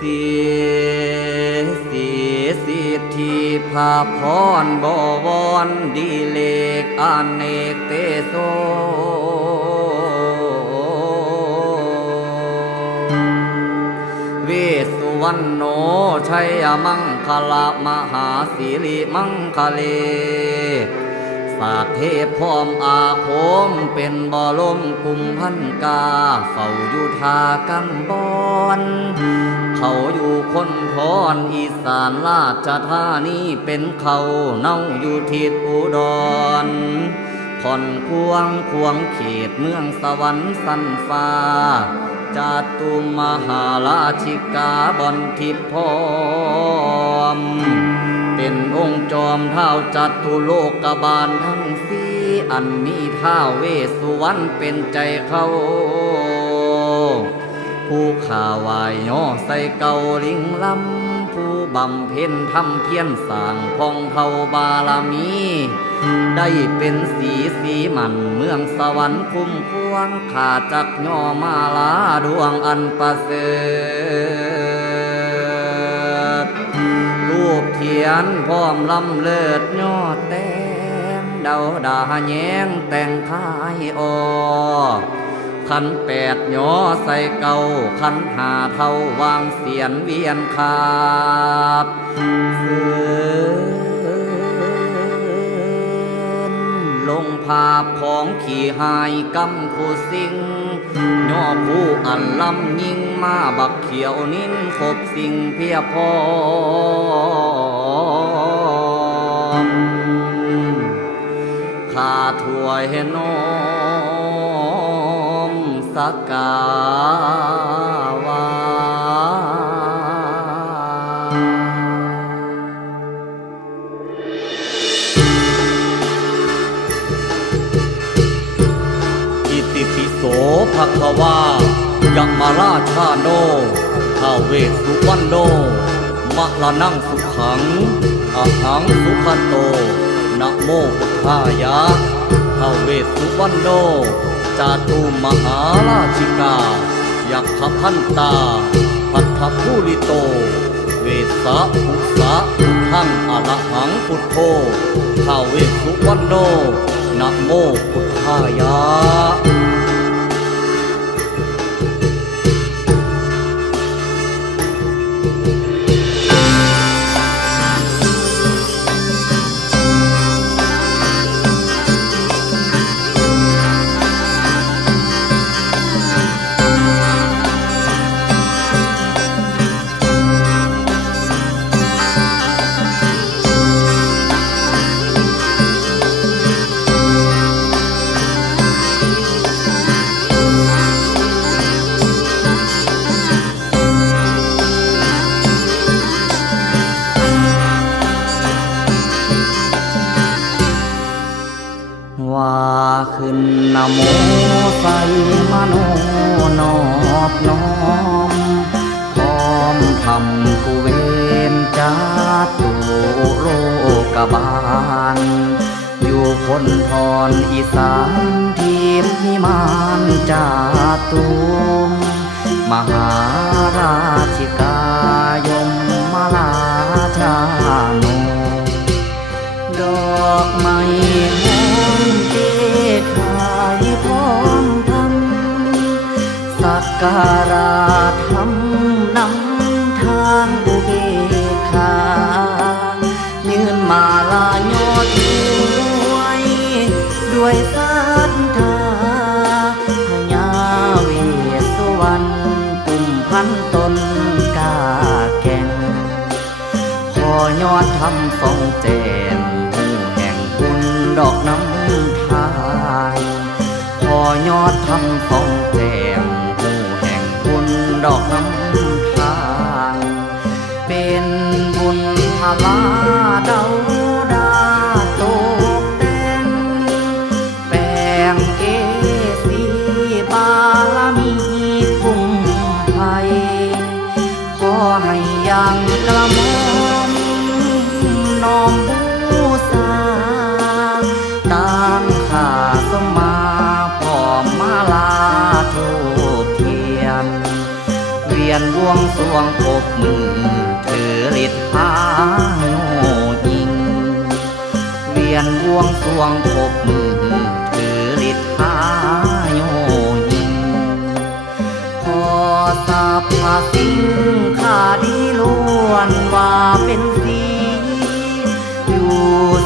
สีสีสิทธิภาพรบวรดีเลกอเนกเตโสเวสสุวรรณโนชัยมังคละมหาสิริมังคเล สากเทพพร้อมอาคมเป็นบอลมกุมพันกา เฝ้าอยู่ทากันบอนเขาอยู่คนทออีสานราชธานีเป็นเขาเน่าอยู่ทิศอุดรคอนควงควงเขตเมืองสวรรค์สันฟ้าจาตุมหาราชิกาบอนทิพย์พร้อม เป็นองค์จอมเท้าจัตุโลกบาลทั้งสี่อันมีท้าเวสสุวรรณเป็นใจเขาผู้ข่าวายย่อใส่เกาลิงลำผู้บำเพ็ญทำเพียรสร้างพองเผาบารมี ได้เป็นสีสีมันเมืองสวรรค์คุ้มควงขาจักย่อมาลาดวงอันประเสริฐ ปเทียนพร้อมลำเลิศยอดแต้มเดาดาแยงแต่งคายออขันแปดหยอใส่เก่าขันหาเท่าวางเสียนเวียนขาบเสือนลงภาพของขี่หายกำผู้สิงย่อผู้อันลำยิงมาบักเขียวนิ้นครบสิ่งเพียพร้อาถวยน้อมสักกาวาอิติปิโสภะคะวายัมราชาโนท้าเวสุวรรณโนมะละนั่งสุขังอะหังสุขโต นะโมพุทธายะทาเวสุวรรณโน จาตุมหาราชิกา ยักขพันตา พัทธภูริโต เวสะภุสะทังอรหังพุทโธทาเวสสุวรรณโนนะโมพุทธายะ โมใสมโนนอบน้อมพร้อมทำกุเวนจาตุโลกบาล อยู่คนทอนอีสานทีมพิมานจาตุมมหาราชิกา การะทำนำทางอุเบกขายืนมาลายอดถวยด้วยศรัทธาพญาเวสสุวรรณกุมพันตนกาแก่งขอยอดทำสองแจมหูแห่งคุณดอกน้ำทายขอยอดทำสองแจม หูแห่งคุณดอกน้ำทาง เป็นบุญพลาเดาด วียนยนบวงสวงปบมือถือฤทธิ์พาโยยิง เวียนวงสวงปบมือถือฤทธิ์พาโยยิงขอสาบพาสิ่งข้าดีล้วนว่าเป็นสีอยู่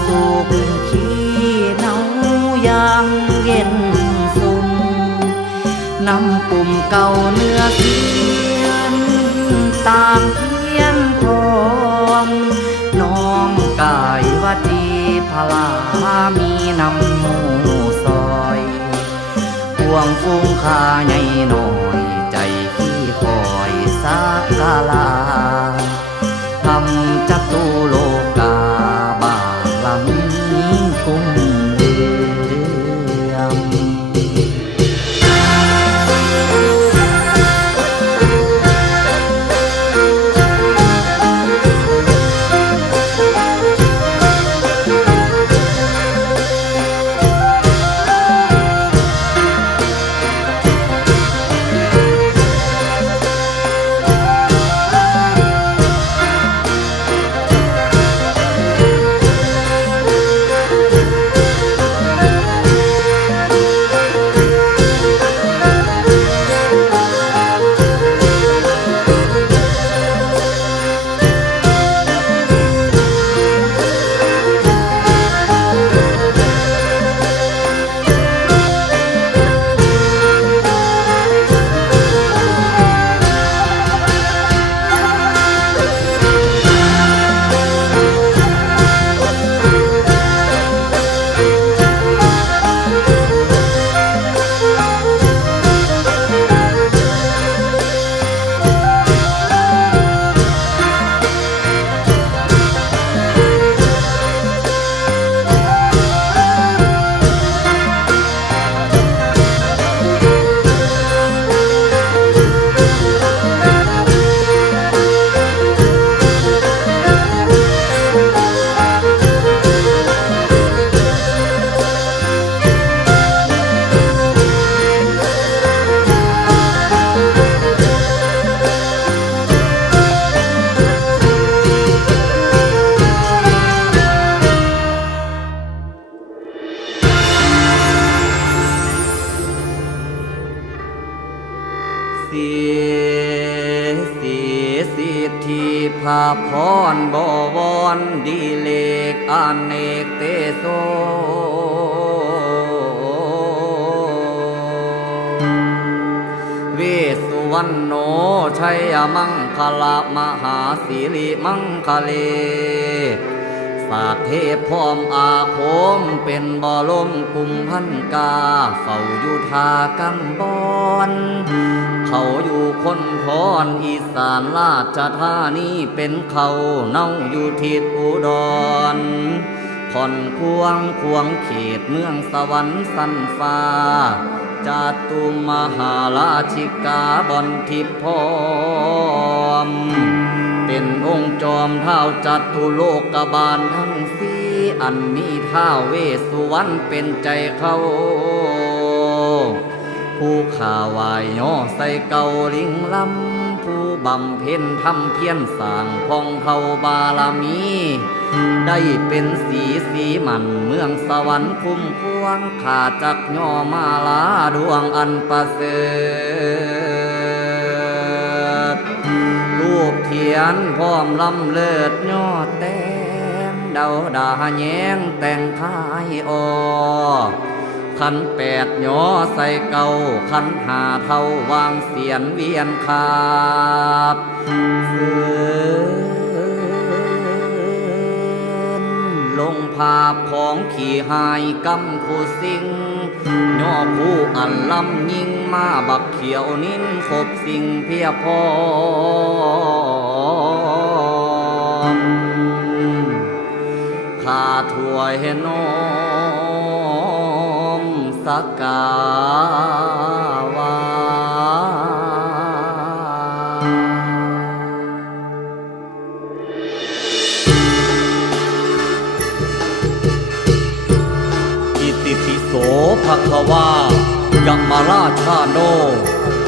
สุขขีเนายังเย็นสุ่มนำปุ่มเก่าเนื้อสี ตามเทียนทองน้องกายวาจีพลามีนำหมูซอยพวงฟุ้งคาใหญ่หน่อยใจที่คอยสักกาลาทำจัตุโลกาบาลมีกุ้งเดือม วรรณโนชัยมังคละมหาสิริมังคเลสาเทพพร้อมอาคมเป็นบ่อลมกุมพันกา เฝ้าอยู่ทากำบอนเขาอยู่คนทอนอีสานราชธานีเป็นเขาเน่าอยู่ทิศอุดรคอนควงควงเขตเมืองสวรรค์สันฟ้า จาตุมหาราชิกาบอนทิพพรมเป็นองค์จอมเท้าจัตุโลกบาลทั้งสี่อันมีท้าเวสุวรรณเป็นใจเขาผู้ข่าวายย่อใส่เกาลิงลำ บำเพ็ญทำเพียรสร้างพองเทาบารมี ได้เป็นสีสีมันเมืองสวรรค์คุ้มควงขาจักย่อมาลาดวงอันประเสริฐรูปเทียนพร้อมลำเลิศยอแต้มเดาดาแยงแต่งคายออก ขันแปดย่อใส่เก่าขันหาเท่าวางเสียนเวียนขาบเสือนลงภาพของขี่หายกำคูสิงย่อผู้อันลำยิงมาบักเขียวนิ้นครบสิ่งเพียพอข้าถวยน้อ สกาวาอิติปิโสภะคะวายมมาราชาโน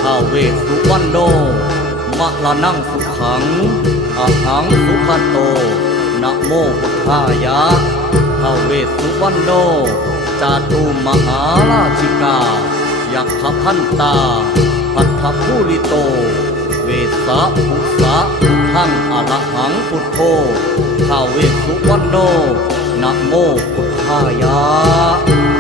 ท้าวเวสสุวรรณโนมะละนังสุขังอะหังสุขโตนะโมพุทธายะทาเวสสุวรรณโน จาตุมหาราชิกา ยักขพันตา พัทธภูริโต เวสะภุสะทั้งอะระหังพุทโธทาเวสุวรรณโนนะโมพุทธายา